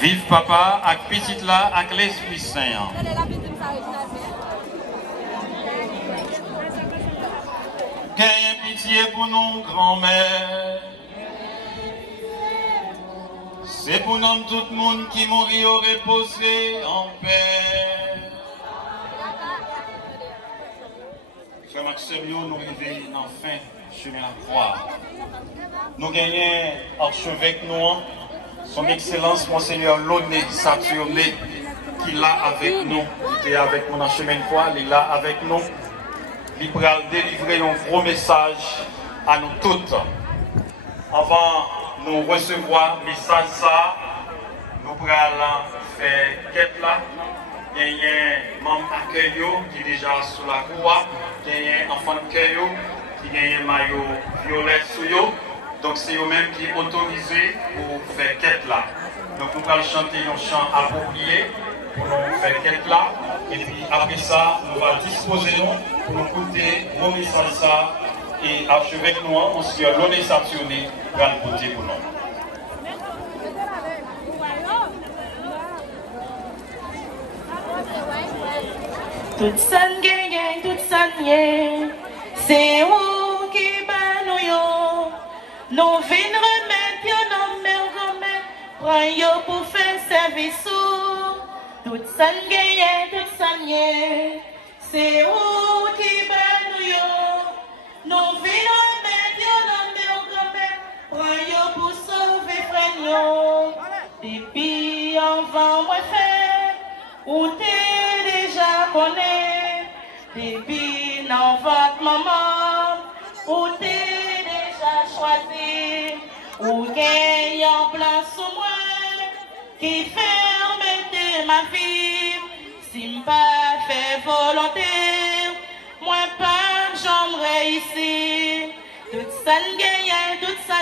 Vive papa, avec petite là, avec l'Esprit Saint. Gagne pitié pour nous, grand-mère. C'est pour nous tout le monde qui mourit au reposé en paix. Frère Maxime, nous arrivons enfin chemin la croix. Nous gagnons archevêque nous, son Excellence Monseigneur Launay Saturné, qui est là avec nous. Il était avec nous dans le chemin de croix, il est là avec nous. Il va délivrer un gros message à nous toutes. Avant de nous recevoir le message, ça, nous allons faire quête là. Il y a un membre d'accueil qui est déjà sous la croix. Il y a un enfant d'accueil qui a un maillot violet sous eux. Donc c'est eux-mêmes qui sont autorisés pour faire quête là. Donc nous allons chanter un chant approprié pour nous faire quête là. Et puis après ça, nous allons disposer nous pour nous écouter nos messages ça. Et archevêque nous, on se Launay Saturné pour nous écouter pour nous. Toute san gagne, toute san yé, c'est où qui bat nous yo. Nous venons remettre yo dans mes remèdes, prends yo pour faire service. Toute san gagne, toute san yé, c'est où qui bat nous yo. Nous venons remettre yo dans mes remèdes, prends yo pour sauver frère yo. Depuis avant moi fait, où t'es déjà connaît, depuis dans votre maman, où t'es déjà choisi, où gagne en place sur moi, qui ferme ma vie, si m'pas fait volonté, moi pas j'aimerais ici, toute ça gagne, toute ça